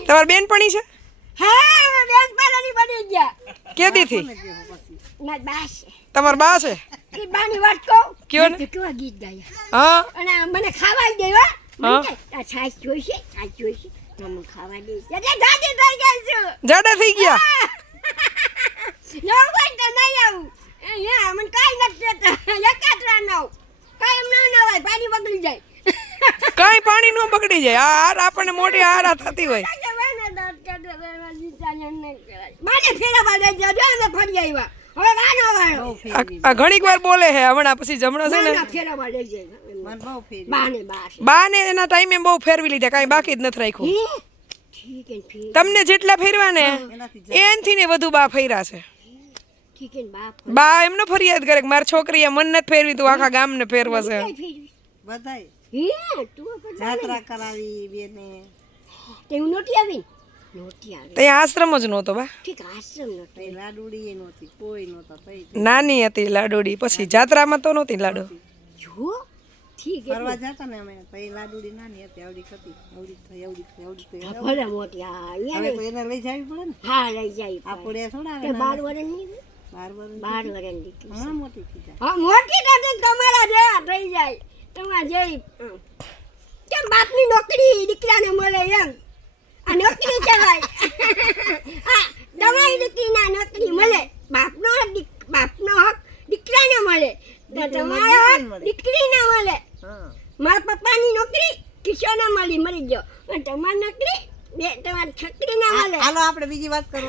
Doctor બેન તમારી છે? હા અમે બેંક પાલાની ગયા કેદીથી ના બાસ તમાર છે? બાની વાત કહું કયો ને? કેવા ગીત ગાયા ખાવા દે હો? હા? છાશ જોઈશે છાશ જોઈશે ખાવા દઈશ એટલે જાજી થઈ છું જાડા થઈ ગયા નવ હોય તો નહીં આવું અહીંયા મને કાંઈ નથી દેતા એકાત્રા નવ કાંઈ એમ ન નવાય પાણી બગડી જાય કઈ પાણી નો બગડી જાય. આ હાર આપણને મોટી હારા થતી હોય. આ આ ઘણીક વાર બોલે છે હમણાં પછી જમણા છે ને. બા ને એના ટાઈમે બહુ ફેરવી લીધા કાંઈ બાકી જ નથી રાખ્યું. તમને જેટલા ફેરવા ને એનથી ને વધુ બા ફેર્યા છે. બા એમનો ફરિયાદ કરે કે મારી છોકરીએ મન નથી ફેરવી તું આખા ગામને ફેરવા છે. બધાય. હે તું જાત્રા કરાવી બેને. તે હું નહોતી આવી? નહોતી આવી. ત્યાં આશ્રમ જ નહોતો બા. ઠીક આશ્રમ નહોતો. લાડુડી નહોતી કોઈ નહોતા નાની હતી લાડુડી પછી જાત્રામાં તો નહોતી લાડુ. જો ઠીક ફરવા જતા ને અમે તઈ લાડુડી નાની હતી આવડી હતી આવડી થઈ આવડી થઈ આવડી થઈ ભલે મોટી હા હવે તો એને લઈ જવી પડે ને? હા લઈ જાય આપણે થોડા તે આવે બાર વર્ષની બાર વર્ષ બાર વર્ષની દીકરી મોટી થઈ જાય. હા મોટી દાદી તમારા જેવા થઈ જાય. તમારા જે કેમ બાપની નોકરી દીકરાને મળે એમ? આ નોકરી કહેવાય. હા તમારી દીકરીના નોકરી મળે. બાપનો હક બાપનો હક દીકરાને મળે. તમારો હક દીકરીને મળે. મારા પપ્પાની નોકરી કિશોરને મળી મળી ગયો. પણ તમારી નોકરી બે તમારી છોકરીને મળે. હાલો આપણે બીજી વાત કરો.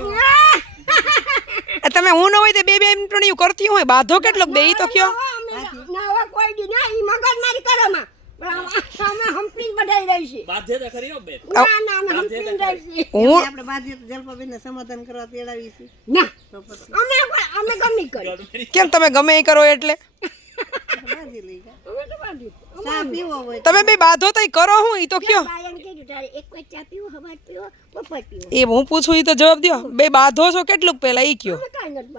તમે હું ન હોય તો બે બે મિનિટ કરતી હોય? બાધો કેટલો બે ઈ તો કયો. નવા કોઈ દી ના ઈ મગજ મારી કરોમાં પણ અમે હંપીને બધાઈ રહી છે. બાધે તો ખરી ના ના અમે હંપીને રહી છે. આપણે બાજી જલપાબેન સમાધાન કરવા તેડાવી છે ના અમે અમે ગમી કરી કેમ તમે ગમે એ કરો એટલે? તમે બે બાધો તો કરો હું ઈ તો કયો? બાયાને એક વાર ચા પીવો હવાર પીવો બપોર પીવો. એ હું પૂછું એ તો જવાબ દો બે બાંધો છો કેટલુંક પેલા એ કયો. કાંઈ નથી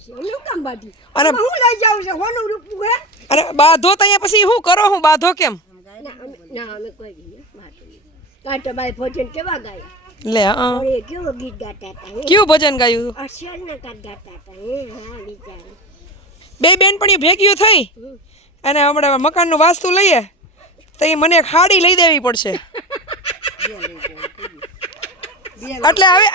છે અમે કામ અને- હું લઈ જાઉં છે? હોનું રૂપું હે? અરે બાંધો તો અહીંયા પછી હું કરો? હું બાધો કેમ? ના અમે કોઈ ભોજન કેવા ગાયા? લે હા. અરે કેવો ગીત ગાતા હતા કયું ભજન ગાયું? તું? અસરના કાંત ગાતા હતા હે? હા બિચારા. બે બેનપણીઓ ભેગીઓ થઈ. અને હમણાં મકાનનું વાસ્તુ લઈએ તો એ મને ખાડી લઈ દેવી પડશે. એટલે હવે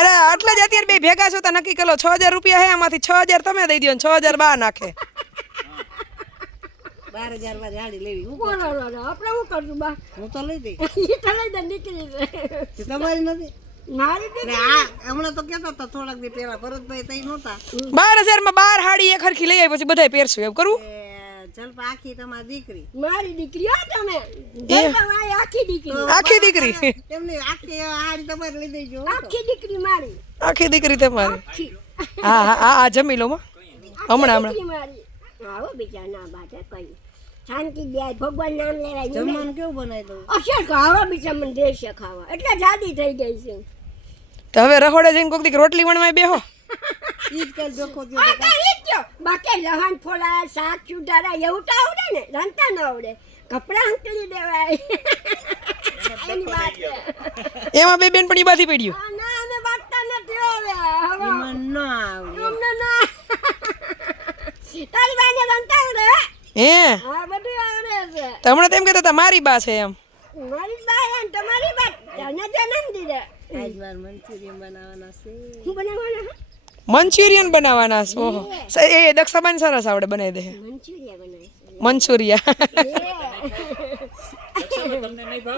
અરે એટલે જ અત્યારે બે ભેગા છો તો નક્કી કરો છ હજાર રૂપિયા હે આમાંથી છ હજાર તમે દઈ દો છ હજાર બા નાખે. બાર હજારમાં હાડી લેવી. હું બોલો લો લો આપણે શું કરશું બા? હું તો લઈ દઈ તો લઈ દે નીકળી તમારી નથી? મારી ને દીકરી આ હમણાં તો કહેતા હતા થોડાક દી પહેલા ભરતભાઈ તઈ નહોતા. બાર હાડી એક હરખી લઈ આવી પછી બધાય પહેરશું એમ કરવું જલપા આખી તમારી દીકરી. મારી દીકરી હો તમે. જલપા મારી આખી દીકરી. આખી દીકરી. એમની આખી હાડી તમારે લઈ દેજો આખી દીકરી મારી. આખી દીકરી તમારી. હા હા હા જમી લો માં હમણાં હમણાં. આવો બીજા ના બાટે કઈ. શાંતિ દે ભગવાન નામ લેવાય જમવાનું કેવું બનાવી દઉં? અસર ખાવા બીજા મને દેશ ખાવા એટલે જાદી થઈ ગઈ છે. તો હવે રહોડે જઈને કોક દી રોટલી વણવાય બેહો. ઈ જ કાંઈ જોખો કરી જ દ્યો. બાકી લહણ ફોલા શાક સુધારા એવું તો આવડે ને રાંધતા ન આવડે. કપડા હંકલી દેવાય. એની વાત એમાં બે બેનપણી બાધી પડ્યું. આ ના અમે બાંધતા નથી હવે હવે. મને આવડે. અમને ના તારી બાને રાંધતા આવડે હે? હે? બધું આવડે છે. તો તેમ કહેતા તમારી મારી બા છે એમ. મારી બા તમારી બા તને જન્મ દીધે. આજ મારે મંચુરિયન બનાવવાના છે. શું બનાવવાના? મંચુરિયન બનાવવાના છે. ઓહો. સ- એ દક્ષાબાન સરસ આવડે બનાવી દે. મંચુરિયા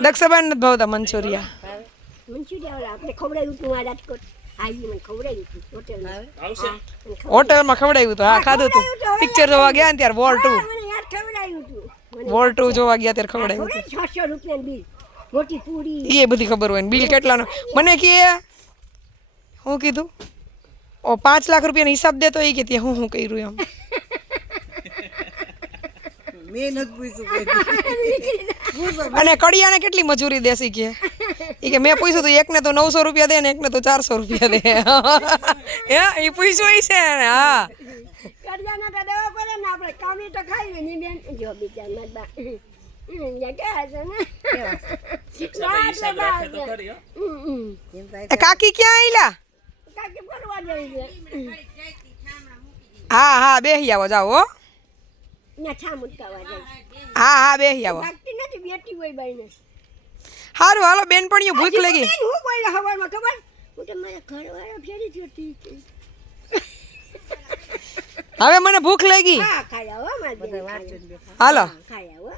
દક્ષાબાન નથી ભાવતા મંચુરિયા. હોટેલમાં. ખવડાવ્યું હતું. હા ખાધું હતું. પિક્ચર જોવા ગયા ને ત્યારે વોર ટુ વોર ટુ જોવા ગયા ત્યારે ખવડાવ્યું ખવડાવ્યું છસો રૂપિયાનું બિલ. મોટી પૂરી. હતું એ બધી ખબર હોય ને. બિલ કેટલાનો? મને કે શું કીધું? ઓ પાંચ લાખ રૂપિયાનો હિસાબ દે તો એ કહેતી હું હું શું કર્યું એમ. મેં નથી પૂછ્યું અને કડિયાને કેટલી મજૂરી દેસી કે? એ કે મેં પૂછ્યું તું એકને તો નવસો રૂપિયા દે ને એકને તો ચારસો રૂપિયા દે. હે એ પૂછ્યું એ છે ને હા. કડિયાને તો દેવા પડે ને આપણે કામી તો ખાઈ લેની બેન. જો બીજા મત ને. કાકી ક્યાં આયલા? હા હા બેહી આવો જાઓ હો. હા હા બેહી આવો. સારું હાલો બેનપણીઓ ભૂખ લાગી. બેન, હું બોલ્યા હવારમાં ખબર? હું તો મારા ઘરવાળા ફેરી જતી હવે મને ભૂખ લાગી. હાલો. ખાયા હો